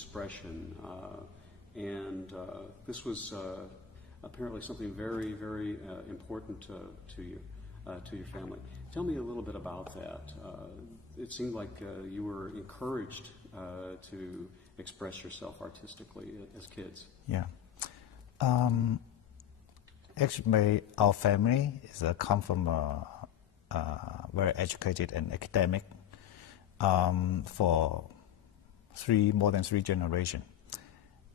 expression, and this was apparently something very, very important to you, to your family. Tell me a little bit about that. It seemed like you were encouraged to express yourself artistically as kids. Yeah. Actually, our family come from very educated and academic for more than three generations.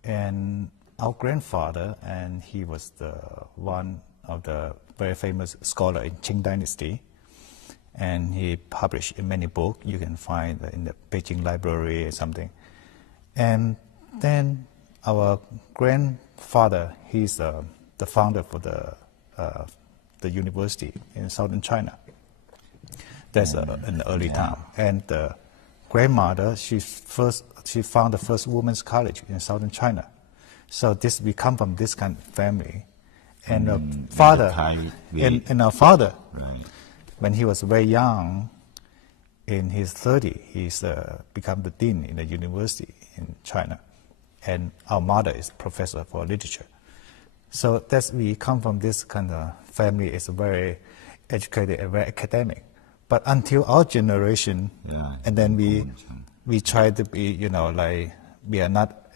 And our grandfather, and he was one of the very famous scholar in Qing Dynasty, and he published in many books. You can find in the Beijing Library or something. And then our grandfather, he's the founder for the university in southern China. That's in the early time. And the grandmother, she found the first women's college in southern China. So we come from this kind of family. And father, and our father, right, when he was very young, in his 30s, he's become the dean in the university in China. And our mother is professor for literature. So we come from this kind of family. It's very educated and very academic. But until our generation, and then we try to be, like we are not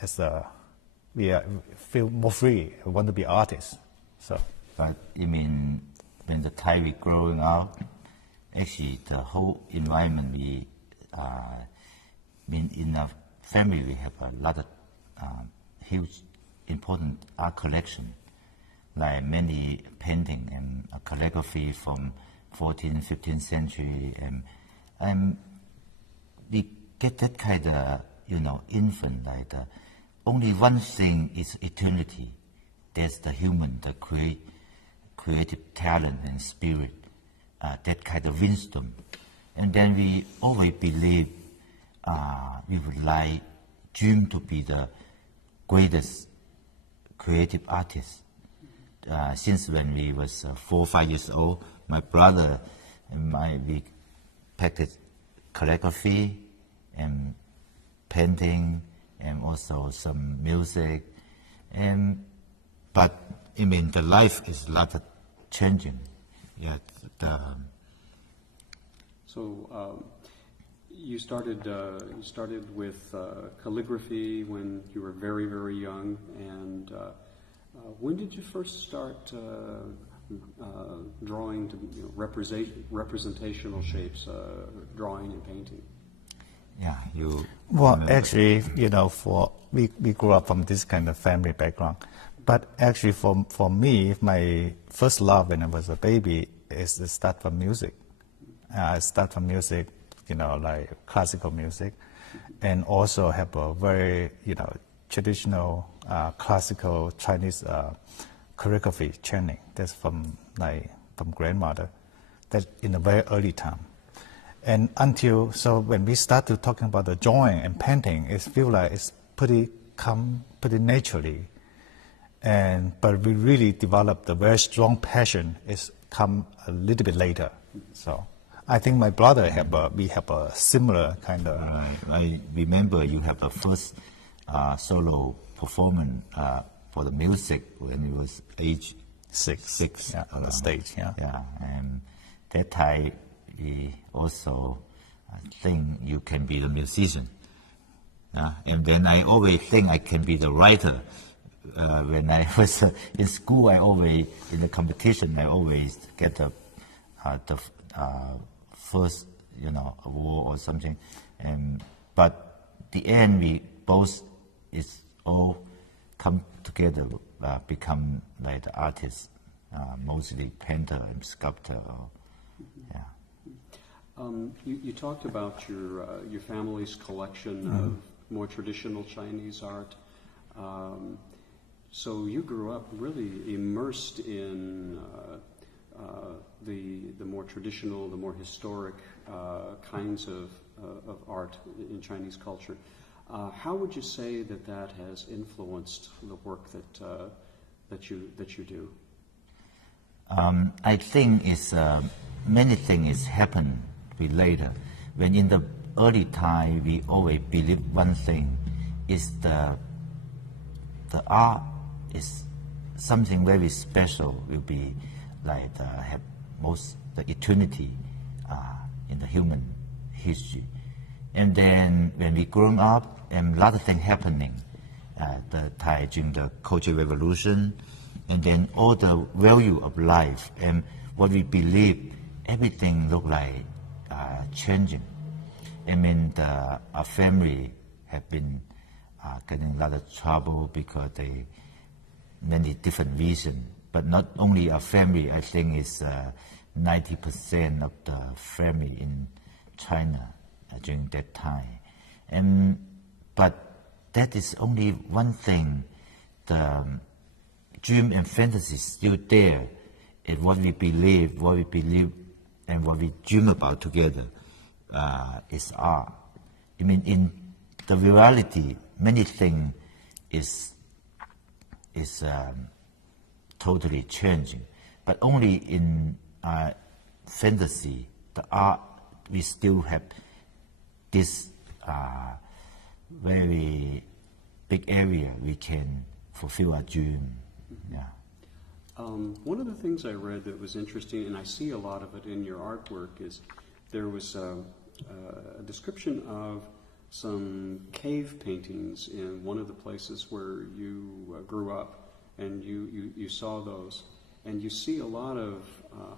feel more free. We want to be artists. So. But you mean when the time we growing up, actually the whole environment in a family we have a lot of huge important art collection, like many painting and calligraphy from 14th, 15th century, and we get that kind of infant, like only one thing is eternity. There's the human, the creative talent and spirit, that kind of wisdom. And then we always believe we would like dream to be the greatest creative artist. Since when we was 4 or 5 years old, my brother and we practiced calligraphy and painting and also some music. But I mean, the life is a lot of changing. Yeah. So you started with calligraphy when you were very, very young, and when did you first start drawing to representational shapes, drawing and painting? Yeah, Well, actually, we grew up from this kind of family background. But actually, for me, my first love when I was a baby is to start from music. I start from music, like classical music, and also have a very, traditional classical Chinese calligraphy training. That's from grandmother. That's in a very early time. And so when we start to talking about the drawing and painting, it feels like it's pretty naturally. But we really developed a very strong passion. It's come a little bit later. So I think my brother we have a similar kind of. I remember you have a first solo performance for the music when you was age six on the stage. Yeah. And that time we also think you can be the musician. And then I always think I can be the writer. When I was in school, in the competition, I always get the first, award or something. But the end, we both all come together, become like the artists, mostly painter and sculptor. You talked about your family's collection of more traditional Chinese art. So you grew up really immersed in the more traditional, the more historic kinds of art in Chinese culture. How would you say that has influenced the work that you do? I think it's many things happen later. When in the early time, we always believe one thing is the art is something very special. Will be like have most the eternity in the human history. And then when we grown up, and a lot of things happening, the Thai during the Cultural Revolution, and then all the value of life and what we believe, everything look like changing. I mean, our family have been getting a lot of trouble because they many different reasons. But not only our family, I think it's 90% of the family in China during that time. But that is only one thing. The dream and fantasy is still there. It's what we believe, and what we dream about together is art. I mean, in the reality, many things is totally changing. But only in fantasy, the art, we still have this very big area we can fulfill our dream. Yeah. One of the things I read that was interesting, and I see a lot of it in your artwork, is there was a description of some cave paintings in one of the places where you grew up, and you saw those, and you see a lot of,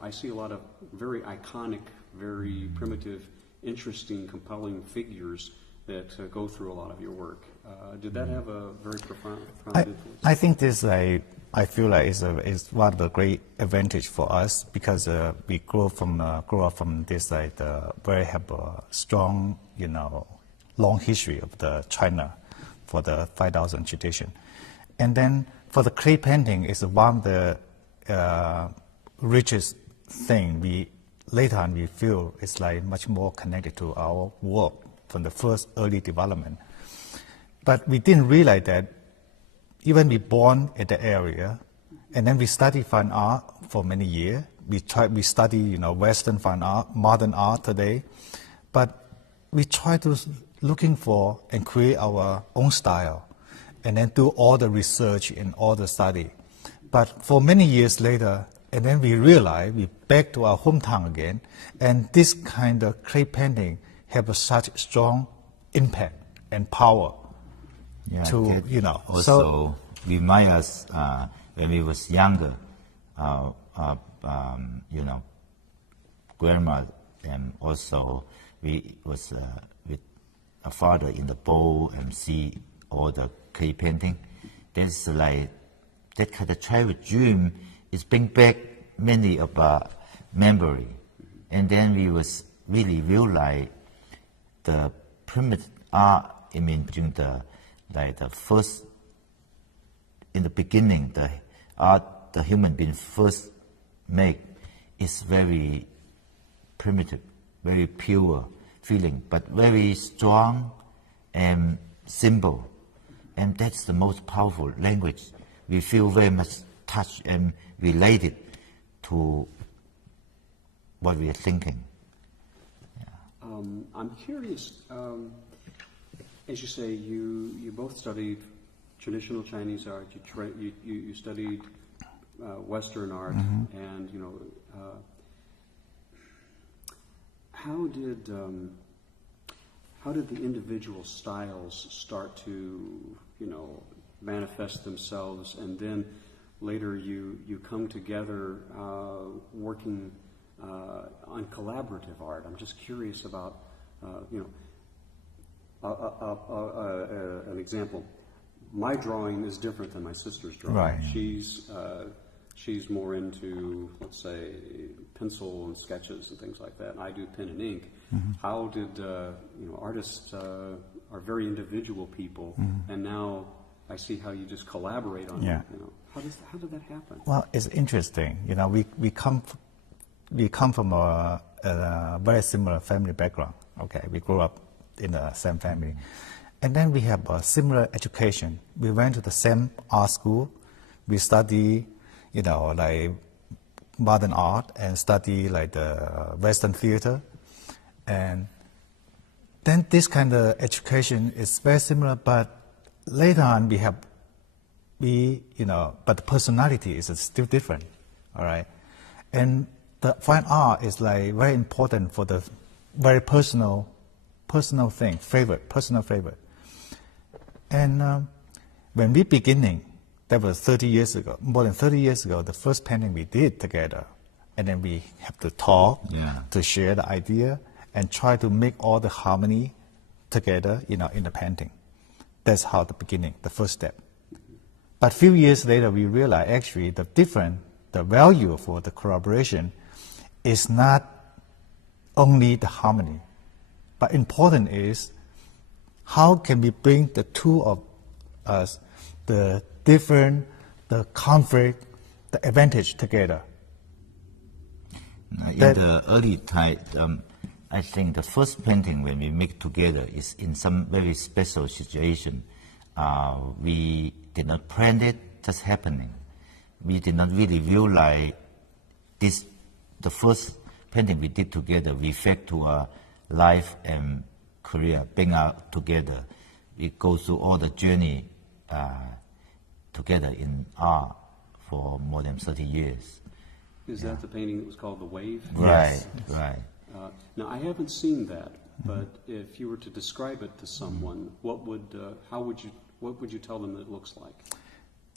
I see a lot of very iconic, very primitive, interesting, compelling figures that go through a lot of your work. Did that have a very profound influence? I think this, I feel like is one of the great advantage for us, because we grew up from this very have a strong, long history of the China for the 5,000 tradition, and then for the clay painting is one of the richest thing we later on we feel is like much more connected to our work from the first early development. But we didn't realize that even we born at the area, and then we study fine art for many years. We study, Western fine art, modern art today, but we try to looking for and create our own style, and then do all the research and all the study. But for many years later, and then we realize we back to our hometown again, and this kind of clay painting have such strong impact and power. Yeah, to also so remind us when we was younger, grandma, and also we was with a father in the bowl and see all the clay painting. That's like that kind of childhood dream is bring back many of our memory, and then we was really realize the primitive art. I mean, during the first, in the beginning, the art the human being first make is very primitive, very pure feeling, but very strong and simple. And that's the most powerful language. We feel very much touched and related to what we are thinking. Yeah. I'm curious, as you say, you both studied traditional Chinese art, you studied Western art, and how did the individual styles start to manifest themselves, and then later you come together working on collaborative art? I'm just curious about an example. My drawing is different than my sister's drawing. Right. She's more into, let's say, pencil and sketches and things like that, and I do pen and ink. How did artists are very individual people, and now I see how you just collaborate on it. How did that happen? Well, it's interesting. We come from a very similar family background. Okay, we grew up in the same family, and then we have a similar education. We went to the same art school. We study, like modern art, and study like the Western theater, and then this kind of education is very similar, but later on but the personality is still different, all right? And the fine art is like very important for the very personal thing, personal favorite. And when we beginning, that was 30 years ago, more than 30 years ago, the first painting we did together. And then we have to talk, to share the idea, and try to make all the harmony together, in the painting. That's how the beginning, the first step. But a few years later, we realized actually the value for the collaboration is not only the harmony, but important is how can we bring the two of us, the conflict, the advantage together. In the early time, I think the first painting when we make together is in some very special situation. We did not plan it, just happening. We did not really realize this. The first painting we did together reflect to our life and career, being out together. We go through all the journey together in art for more than 30 years. Is that the painting that was called The Wave? Right, Yes. right. Now, I haven't seen that, but if you were to describe it to someone, what would you tell them it looks like?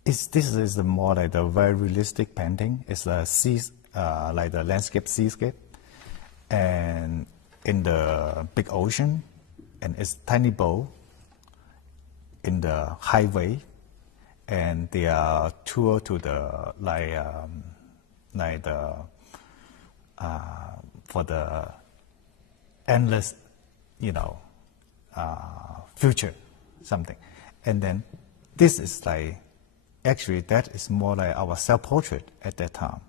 This is more like the very realistic painting. It's like the landscape seascape, and in the big ocean, and it's tiny boat in the highway, and they are tour to the for the endless, future, something. And then this is like, actually that is more like our self-portrait at that time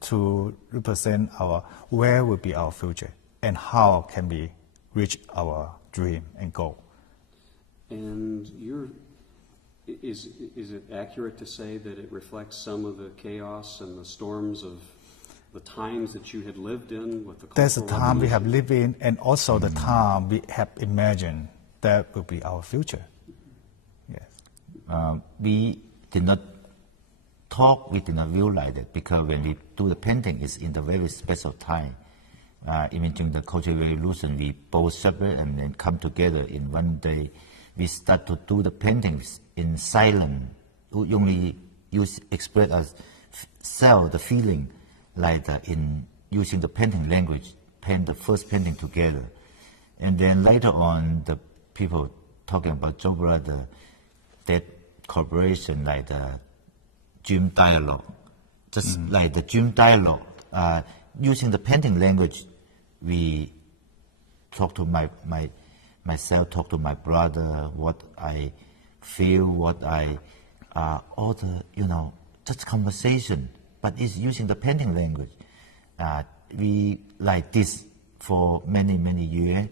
to represent where will be our future and how can we reach our dream and goal. And is it accurate to say that it reflects some of the chaos and the storms of the times that you had lived in with the cultural That's the time we have revolution? lived in, and also the time we have imagined that will be our future. Yes. We did not talk, we did not realize it, because when we do the painting, it's in the very special time. During the Cultural Revolution, we both separate and then come together in one day. We start to do the paintings in silence. We only express ourselves, the feeling, like in using the painting language, paint the first painting together. And then later on, the people talking about Zhou brother, that cooperation, like the dream dialogue, just like the dream dialogue, using the painting language, we talk to myself, talk to my brother, what I feel, what I, all the, just conversation, but it's using the painting language. We like this for many, many years.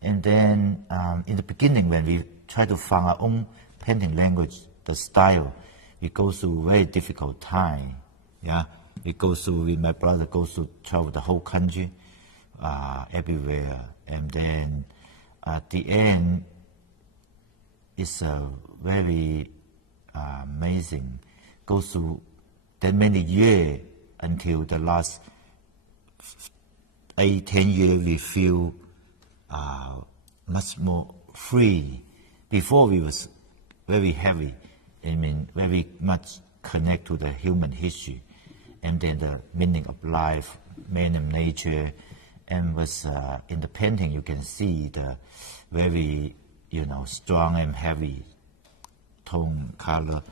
And then in the beginning, when we try to find our own painting language, the style, we go through very difficult time. Yeah, we go through, with my brother, goes to travel the whole country, everywhere. And then at the end, it's very amazing. Goes through that many years until the last 8-10 years, we feel much more free. Before we was very heavy, very much connect to the human history, and then the meaning of life, man and nature, and was in the painting you can see the very strong and heavy tone color.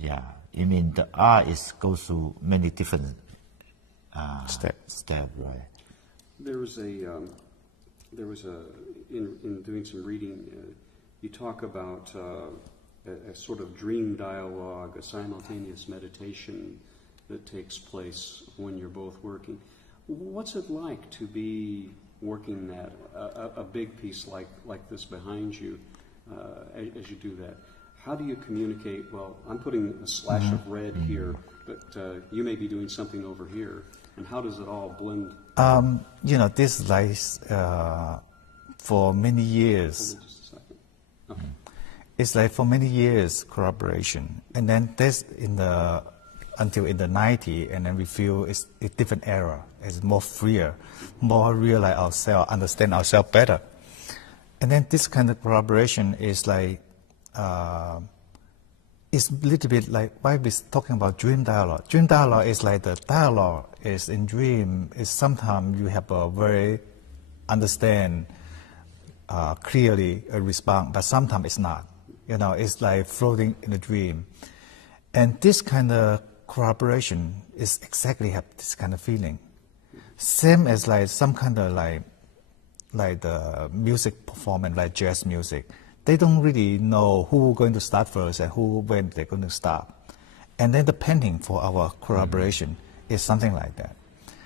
Yeah, the art goes through many different steps, right? There was in doing some reading, you talk about a sort of dream dialogue, a simultaneous meditation that takes place when you're both working. What's it like to be working that a big piece like this behind you as you do that? How do you communicate? Well, I'm putting a slash of red here, but you may be doing something over here. And how does it all blend? This lies for many years. Hold on just a second. Okay. it's like for many years collaboration, and then this until in the 90s, and then we feel it's a different era. It's more freer, more realize ourselves, understand ourselves better. And then this kind of collaboration is like, it's a little bit like why we're talking about dream dialogue. Dream dialogue is like the dialogue is in dream, is sometimes you have a very understand clearly a response, but sometimes it's not. It's like floating in a dream. And this kind of collaboration is exactly have this kind of feeling. Same as like some kind of like the music performance, like jazz music. They don't really know who's going to start first and when they're going to stop. And then the pending for our collaboration is something like that.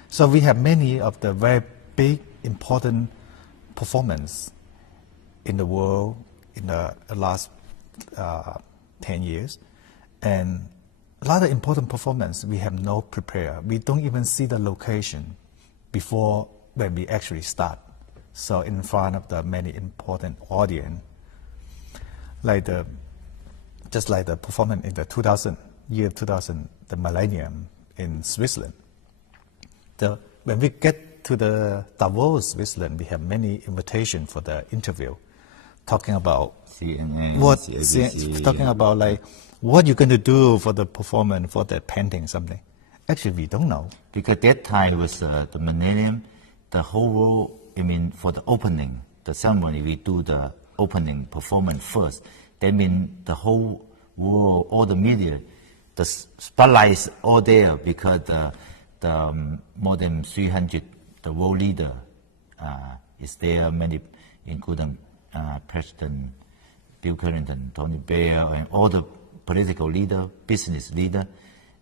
So we have many of the very big, important performance in the world in the last 10 years. And a lot of important performance, we have no prepare. We don't even see the location before when we actually start. So in front of the many important audience, just like the performance in the year 2000, the millennium in Switzerland. When we get to the Davos, Switzerland, we have many invitations for the interview, talking about CNN, talking about like what you're going to do for the performance, for the painting, something. Actually, we don't know. Because that time was the millennium, the whole world, for the opening, the ceremony, we do the opening performance first. That means the whole world, all the media, the spotlight is all there because the more than 300, the world leader is there, many, including President Bill Clinton, Tony Blair, and all the political leader, business leader.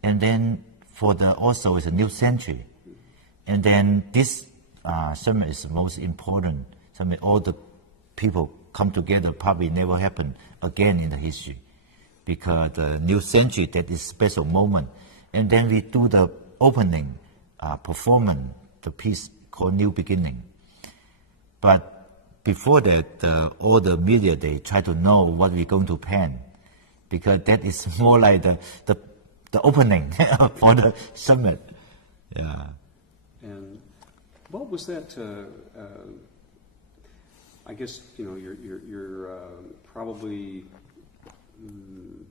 And then also it's a new century. And then this summit is the most important. All the people come together probably never happen again in the history, because the new century, that is special moment. And then we do the opening performance, the piece called New Beginning. But before that, all the media, they try to know what we're going to paint, because that is more like the opening for the summit. Yeah. And what was that? I guess you're probably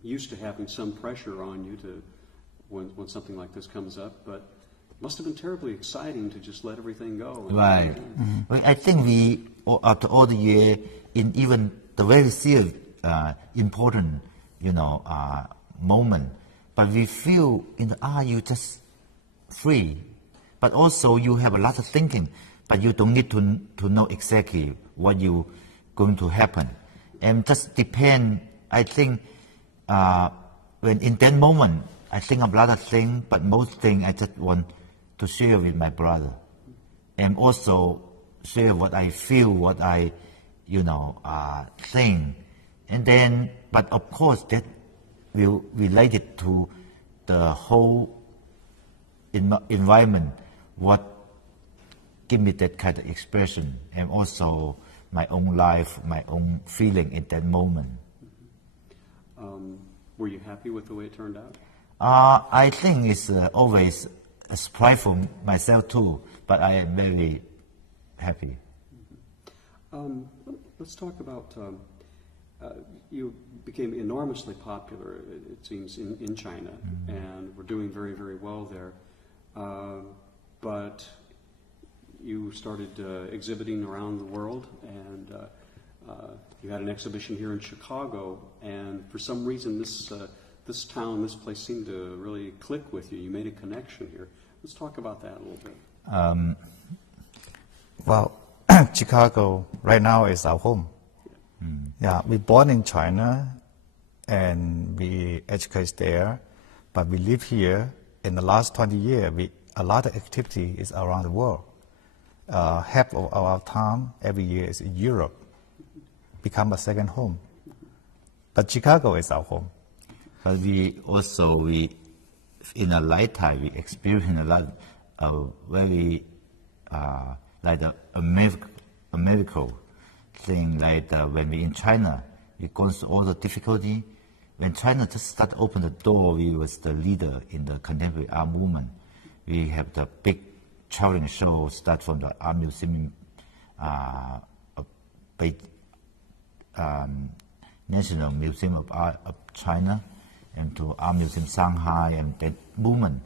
used to having some pressure on you to when something like this comes up, but it must have been terribly exciting to just let everything go. Right. Well, I think we, after all the year, in even the very serious, important, moment, but we feel in the art you just free, but also you have a lot of thinking, but you don't need to know exactly what you going to happen, and just depend. I think when in that moment I think of a lot of things, but most things I just want to share with my brother, and also share what I feel, what I think, and then but of course that will relate it to the whole environment, what give me that kind of expression, and also my own life, my own feeling in that moment. Were you happy with the way it turned out? I think it's always a surprise for myself too, but I am very happy. Let's talk about, you became enormously popular, it seems, in China, and were doing very, very well there. But you started exhibiting around the world, and you had an exhibition here in Chicago, and for some reason this place seemed to really click with you. You made a connection here. Let's talk about that a little bit. Well, Chicago right now is our home. Yeah, we born in China, and we educate there, but we live here. In the last 20 years, a lot of activity is around the world. Half of our time every year is in Europe, become a second home. But Chicago is our home. But we in a lifetime, we experience a lot of very, like a miracle thing, like when we in China, We've gone through all the difficulty. When China just started to open the door, we was the leader in the contemporary art movement. We have the big traveling show start from the Art Museum, National Museum of Art of China, and to Art Museum Shanghai, and that movement,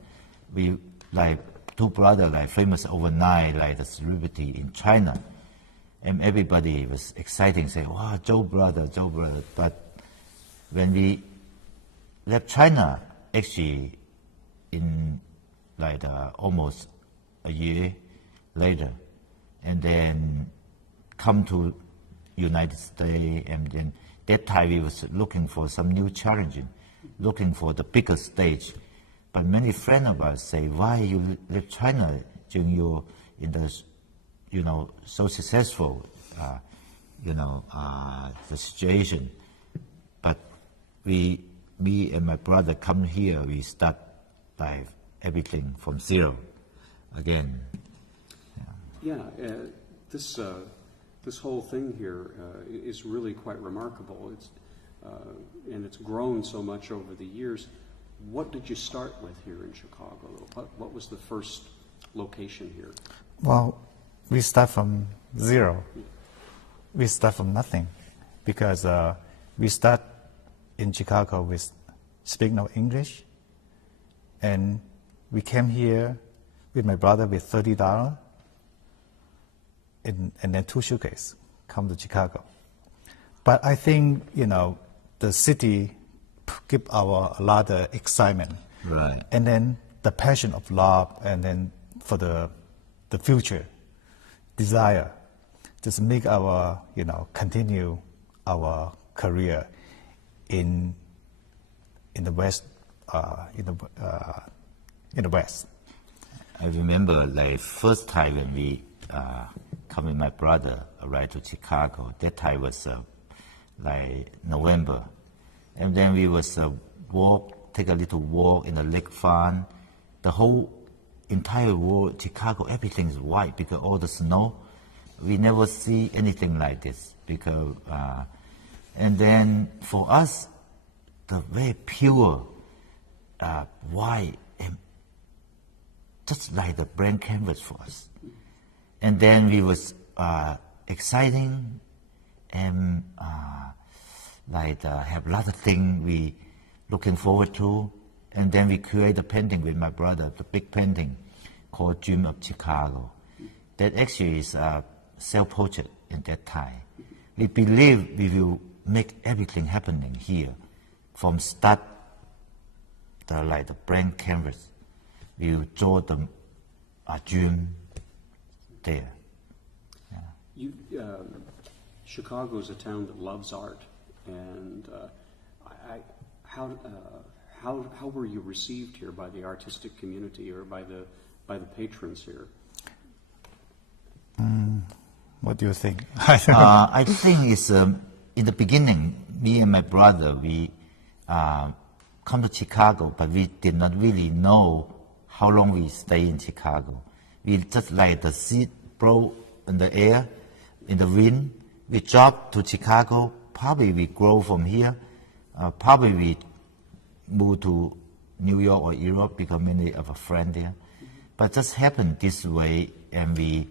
we like two brothers like famous overnight, like the celebrity in China, and everybody was exciting, saying, "Wow, Zhou brother, Zhou brother." But when we left China, actually, in like almost a year later, and then come to United States, and then that time we was looking for some new challenge, looking for the bigger stage. But many friends of us say, "Why you left China during your in the, so successful, the situation?" But me and my brother come here, we start like everything from zero again. Yeah, this whole thing here is really quite remarkable. And it's grown so much over the years. What did you start with here in Chicago? What was the first location here? Well, we start from zero. We start from nothing, because we start in Chicago with speaking no English, and we came here with my brother with $30, and then 2 suitcases come to Chicago. But I think the city give our a lot of excitement, Right. and then the passion of love, and then for the future desire, just make our continue our career in the West, in the West. I remember like first time when we come with my brother arrived to Chicago. That time was like November, and then we was take a little walk in the lake front. The whole entire world, Chicago, everything is white because all the snow. We never see anything like this because, and then for us, the very pure white, and just like the blank canvas for us. And then we was exciting and have a lot of things we looking forward to. And then we create a painting with my brother, the big painting called Dream of Chicago. That actually is a self-portrait in that time. We believe we will make everything happening here from start, the blank canvas. We will draw the dream there. Chicago is a town that loves art, and how were you received here by the artistic community or by the patrons here? What do you think? I think it's in the beginning, me and my brother, we come to Chicago, but we did not really know how long we stay in Chicago. We just like the seed blow in the air, in the wind. We drop to Chicago. Probably we grow from here. Probably we move to New York or Europe because many of our friends there. But just happened this way, and we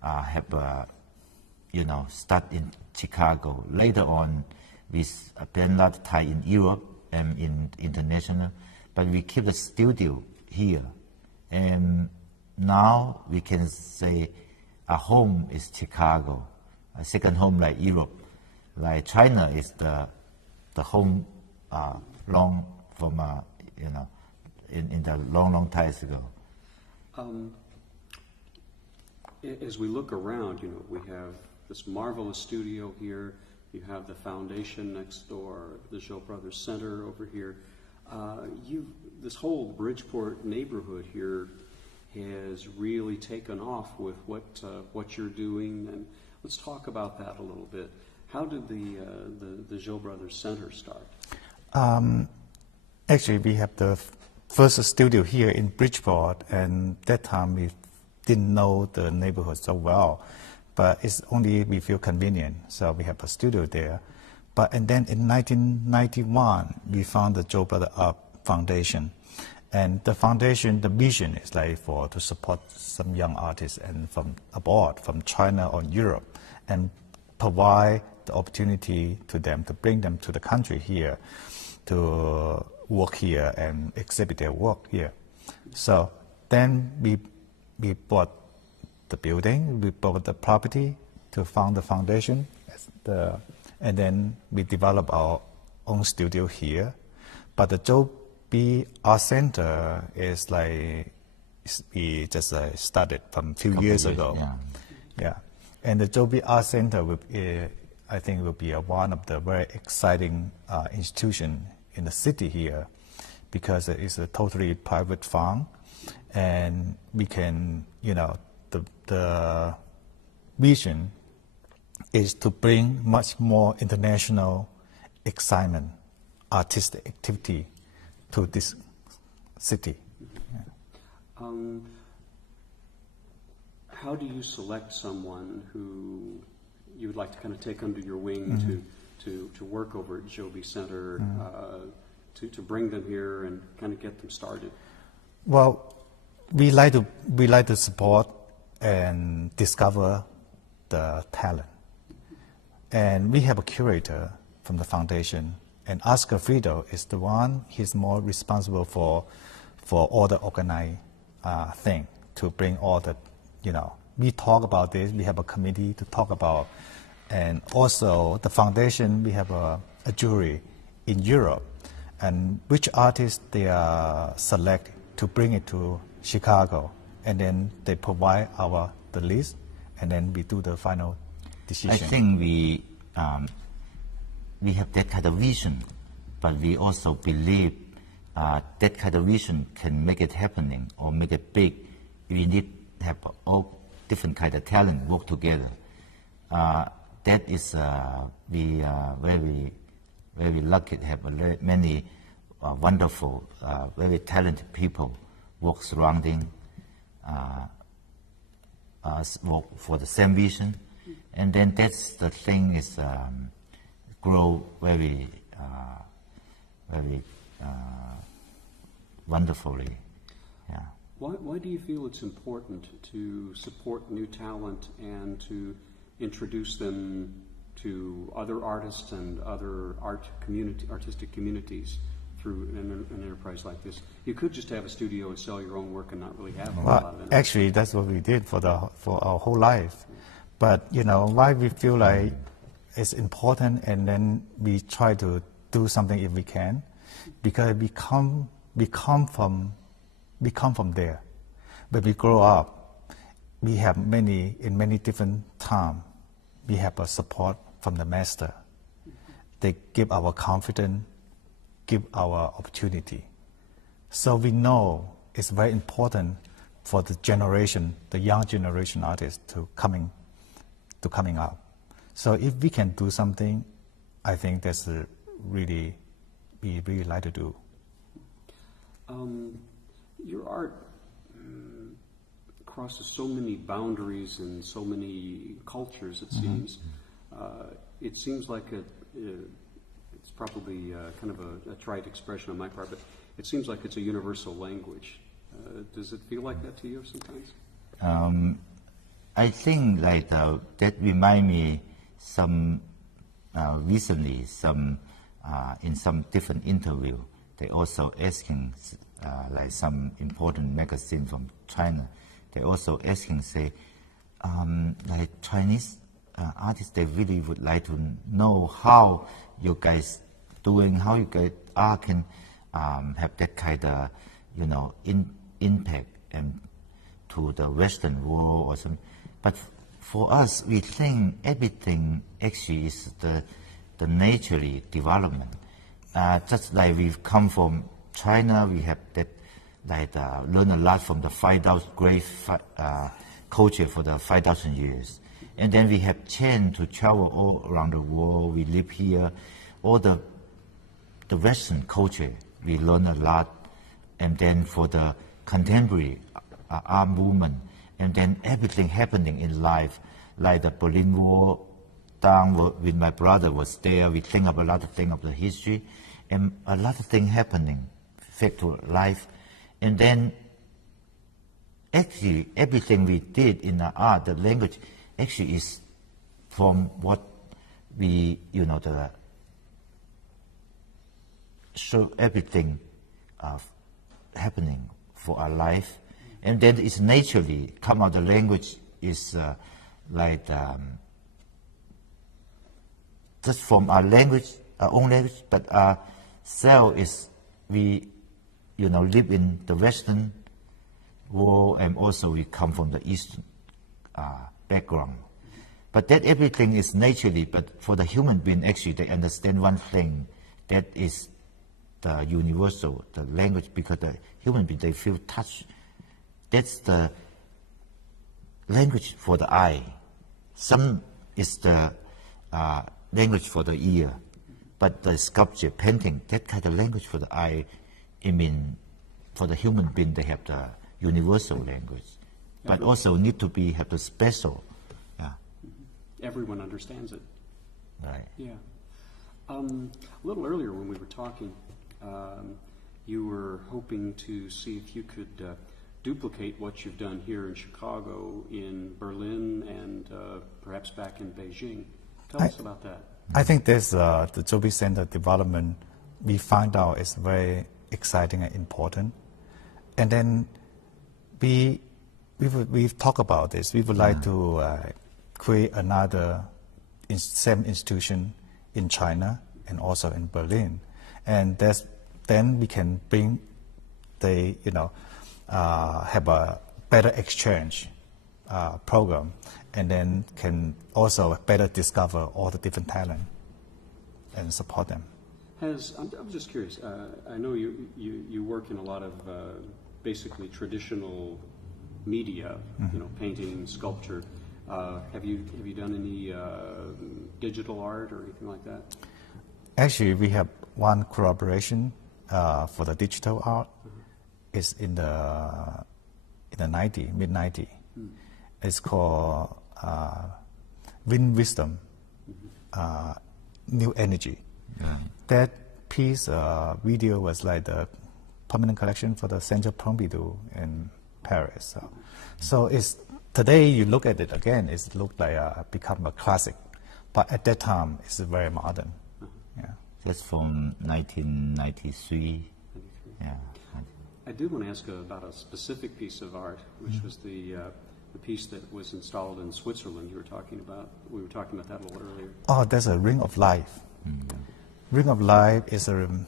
have start in Chicago. Later on, we spend a lot of time in Europe and in international, but we keep a studio here. And now we can say our home is Chicago, a second home like Europe. Like China is the home long from in the long times ago. As we look around, we have this marvelous studio here. You have the foundation next door, the Zhou Brothers Center over here. This whole Bridgeport neighborhood here has really taken off with what you're doing, and let's talk about that a little bit. How did the Zhou Brothers Center start? Actually, we have the first studio here in Bridgeport, and that time we didn't know the neighborhood so well, but it's only we feel convenient, so we have a studio there. And then in 1991, we found the Zhou Brother Art Foundation. And the foundation, the vision is like to support some young artists and from abroad, from China or Europe, and provide the opportunity to them to bring them to the country here to work here and exhibit their work here. So then we bought the building, we bought the property to found the foundation, and then we developed our own studio here. But the Zhou B Art Center is we just started from a few years ago. Yeah. And the Zhou B Art Center I think will be one of the very exciting institutions in the city here, because it's a totally private fund, and we can, the vision is to bring much more international excitement, artistic activity to this city. Yeah. How do you select someone who you would like to kind of take under your wing to work over at Zhou B Center, to bring them here and kind of get them started? Well, we like to support and discover the talent. And we have a curator from the foundation, and Oscar Friedel is the one. He's more responsible for all the organized thing, to bring all the, we talk about this. We have a committee to talk about, and also the foundation. We have a jury in Europe, and which artists they are select to bring it to Chicago, and then they provide the list, and then we do the final decision. I think we have that kind of vision, but we also believe that kind of vision can make it happening or make it big. We need to have all different kind of talent work together. That is we very lucky to have many wonderful, very talented people work surrounding us, work for the same vision, and then that's the thing is grow very wonderfully. Yeah. Why do you feel it's important to support new talent and to introduce them to other artists and other artistic communities through an enterprise like this? You could just have a studio and sell your own work and not really have a lot of it. Actually, that's what we did for our whole life. But why we feel like it's important, and then we try to do something if we can, because we come from there. But we grow up, we have in many different times, we have a support from the master. They give our confidence, give our opportunity. So we know it's very important for the young generation artists to coming up. So if we can do something, I think that's we really like to do. Your art crosses so many boundaries and so many cultures, it seems. It seems like it's probably kind of a trite expression on my part, but it seems like it's a universal language. Does it feel like that to you sometimes? I think that remind me some recently in some different interview, they also asking some important magazine from China. They also asking Chinese artists, they really would like to know how you guys doing, how you guys can have that kind of impact and to the Western world or something. But for us, we think everything actually is the naturally development. Just like we've come from China, we have that learn a lot from the 5,000 great culture for the 5,000 years. And then we have chance to travel all around the world. We live here. All the Western culture, we learn a lot. And then for the contemporary art movement, and then everything happening in life, like the Berlin Wall down with my brother was there. We think of a lot of things of the history, and a lot of things happening, fit to life, and then actually everything we did in the art, the language, actually is from what we, the show everything happening for our life, and then it's naturally come out. The language is like just from our language, our own language, but our self is we, live in the Western world, and also we come from the Eastern background. But that everything is naturally. But for the human being, actually, they understand one thing, that is the universal, the language, because the human being, they feel touch. That's the language for the eye. Some is the language for the ear, but the sculpture, painting, that kind of language for the eye, I mean, for the human being, they have the universal language, but also need to have the special. Yeah. Everyone understands it. Right. Yeah. A little earlier when we were talking, you were hoping to see if you could duplicate what you've done here in Chicago, in Berlin, and perhaps back in Beijing. Tell us about that. I think there's the Zhou Center development we find out is very exciting and important. And then we've talked about this. We would like to create another same institution in China and also in Berlin. And then we can bring have a better exchange program, and then can also better discover all the different talent and support them. I'm just curious. I know you work in a lot of basically traditional media, painting, sculpture. Have you done any digital art or anything like that? Actually, we have one collaboration for the digital art. It's in the mid 90s. It's called Wind Wisdom, New Energy. That piece video was like the permanent collection for the Centre Pompidou in Paris. So it's today you look at it again, it looked like become a classic, but at that time it's very modern. Yeah. That's from 1993. Yeah. I did want to ask about a specific piece of art, which was the piece that was installed in Switzerland. We were talking about that a little earlier. Oh, that's a Ring of Life. Ring of Life is the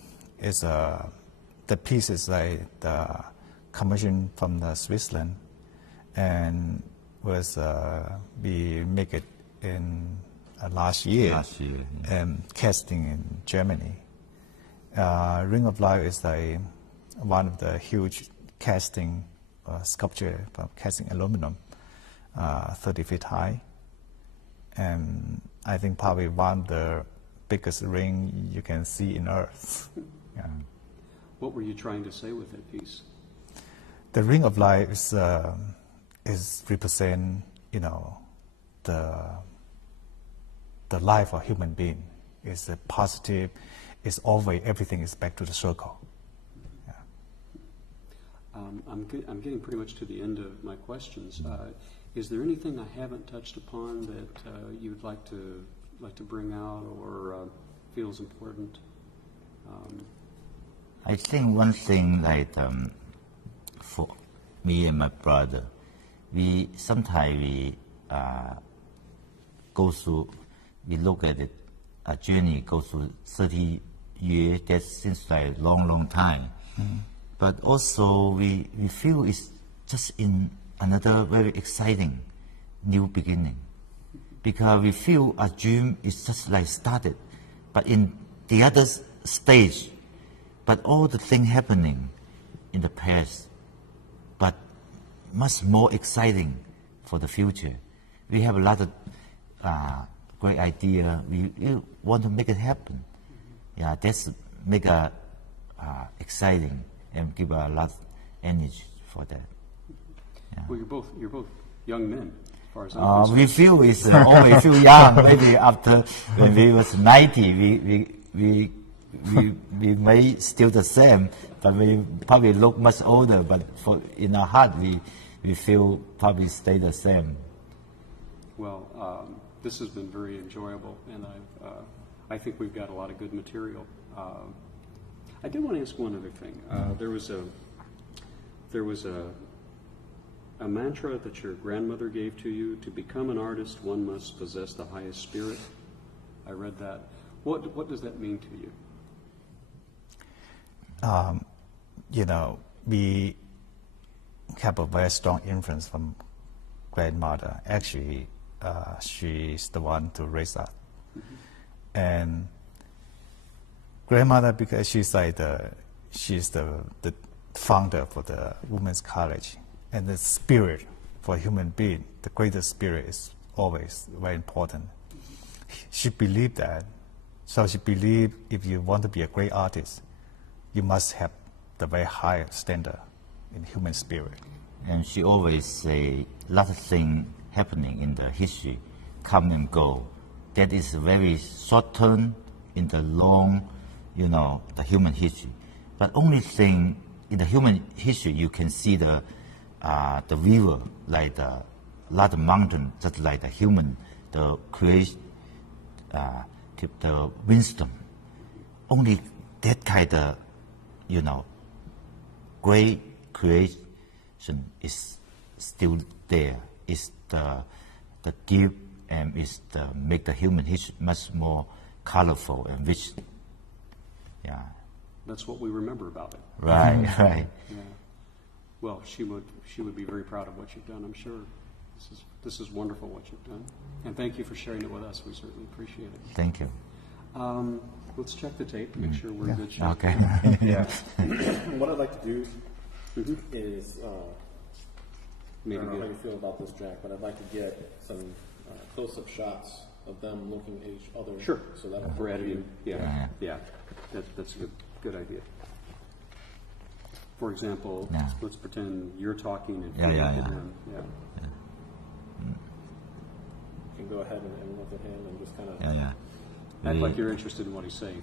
piece is like the commission from the Switzerland, and was we make it in last year. Casting in Germany. Ring of Life is like one of the huge casting sculpture from casting aluminum, 30 feet high, and I think probably one of the biggest ring you can see in Earth. Yeah. What were you trying to say with that piece? The Ring of Life is represent the life of human being. It's a positive. It's always everything is back to the circle. Yeah. I'm getting pretty much to the end of my questions. Is there anything I haven't touched upon that you'd like to bring out or feels important? I think one thing for me and my brother, we sometimes go through, we look at it, a journey goes through 30 years. That seems like a long time. But also we feel it's just in another very exciting new beginning, because we feel a dream is just like started, but in the other stage, but all the things happening in the past, but much more exciting for the future. We have a lot of great idea. We want to make it happen. Yeah, that's make it exciting and give a lot of energy for that. Yeah. Well, you're both young men. far as I'm concerned. We feel is always feel young. Maybe after when we was 90, we may still the same, but we probably look much older. But in our heart, we feel probably stay the same. Well, this has been very enjoyable, and I think we've got a lot of good material. I did want to ask one other thing. There was a mantra that your grandmother gave to you: to become an artist, one must possess the highest spirit. I read that. What does that mean to you? We have a very strong influence from grandmother. Actually, she's the one to raise us. Mm-hmm. And grandmother, because she's the founder for the Women's College, and the spirit for human being, the greatest spirit is always very important. She believed that. So she believed if you want to be a great artist, you must have the very high standard in human spirit. And she always say, lot of things happening in the history come and go. That is very short term in the long, the human history. But only thing in the human history you can see the river, like the lot of mountain, just like the human, the creation, the wisdom. Only that kind of, great creation is still there. It's the gift and is the make the human history much more colorful and rich. Yeah. That's what we remember about it. Right, right. Yeah. Well, she would be very proud of what you've done, I'm sure. This is wonderful what you've done. And thank you for sharing it with us. We certainly appreciate it. Thank you. Let's check the tape, make sure we're in good shape. Okay. Yeah. What I'd like to do is, I Maybe don't know how get, you feel about this, Jack, but I'd like to get some close-up shots of them looking at each other. sure. So that'll For help editing, you. yeah. That's a good idea. For example, Yeah. let's pretend you're talking and Yeah. You can go ahead and look at him and just kind of. Yeah. Act like you're interested in what he's saying.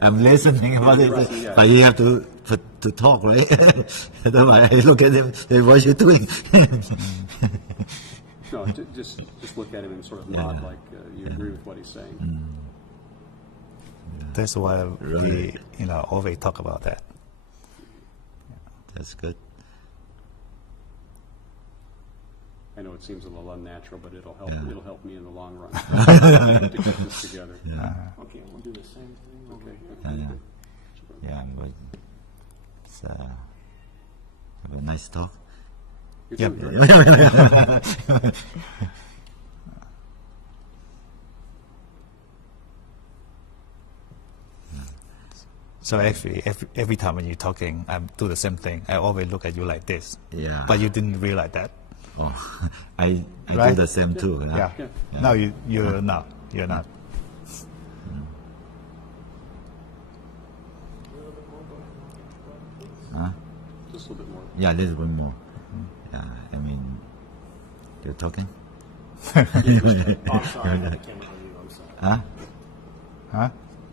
I'm listening about it, Yeah. but you have to talk, right? Otherwise, I look at him and what you doing? No, just look at him and sort of nod like you agree with what he's saying. That's why we, always talk about that. That's good. I know it seems a little unnatural, but it'll help. Yeah. It'll help me in the long run to get this together. Okay, we'll do the same thing. Okay. Yeah, I'm good. It's, have a nice talk. You're Yep. doing great. So actually, every time when you're talking, I do the same thing. I always look at you like this. Yeah. But you didn't realize that. Oh, I Right? do the same too. Yeah. Yeah. No, you're not. You're not. Just a little bit more. Yeah, a little bit more. Yeah, I mean, you're talking? Oh, I'm sorry. I had the camera on you. I'm sorry. Huh? Huh?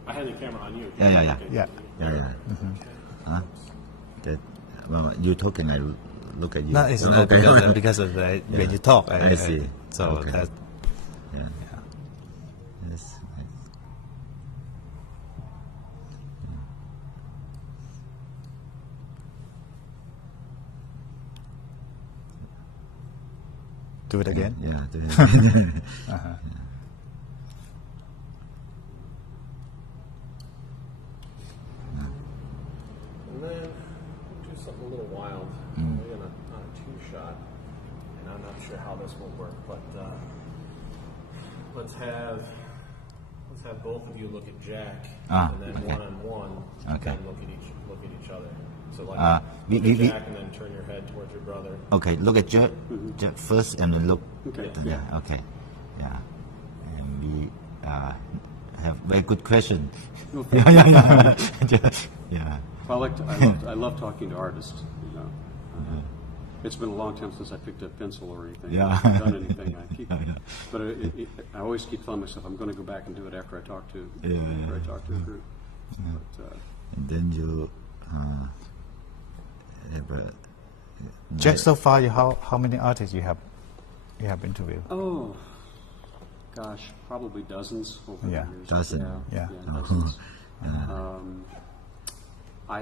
I had the camera on you. Yeah. Okay. Yeah. Yeah. Huh? That, well, you talking, I look at you. No, it's not because of the, when you talk. I see. So Okay. that, Yeah. Yes. do it again. Yeah. And then we'll do something a little wild. We're gonna on a two-shot, and I'm not sure how this will work, but let's have both of you look at Jack, and then okay. one-on-one, Okay. and look at each other. So like we- look at we- Jack, and then turn your head towards your brother. Okay, look at Jack first and then look. Okay. Yeah, okay. Yeah. And we have very good question. Yeah. Yeah. Well, I love talking to artists. It's been a long time since I picked up a pencil or anything. Yeah. I haven't done anything. But I always keep telling myself I'm going to go back and do it after I talk to a group. But, And then you have a Jack, so far, how many artists you have interviewed? oh, gosh, probably dozens over Yeah. the years. Dozen. Yeah. dozens. I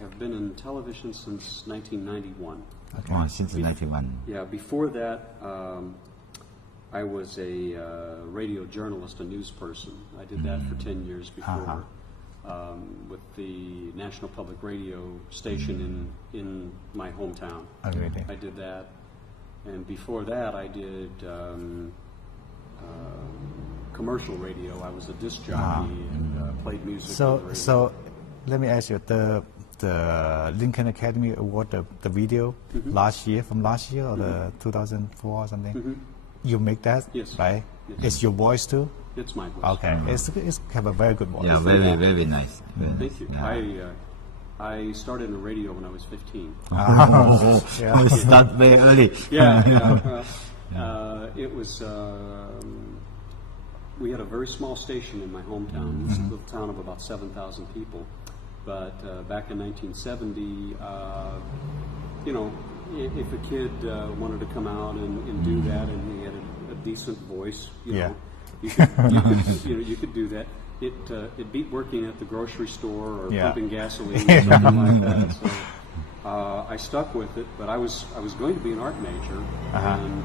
have been in television since 1991. oh, since 91. Yeah, before that, I was a radio journalist, a news person. I did that for 10 years before with the National Public Radio station in my hometown. Oh, really? I did that. And before that, I did commercial radio. I was a disc jockey and played music. on the radio. So let me ask you, the Lincoln Academy Award, the video last year or the 2004 or something, you make that, Yes. right? Yes. It's your voice too? It's my voice. Okay, it's have a very good voice. Yeah, very, very nice. Very Thank you. Yeah. I started in radio when I was 15. Yeah. Start very early. It was. We had a very small station in my hometown. It's a little town of about 7,000 people. But back in 1970, if a kid wanted to come out and do that, and he had a decent voice, Yeah. you could do that. It beat working at the grocery store or Yeah. pumping gasoline or something like that. So I stuck with it, but I was going to be an art major, and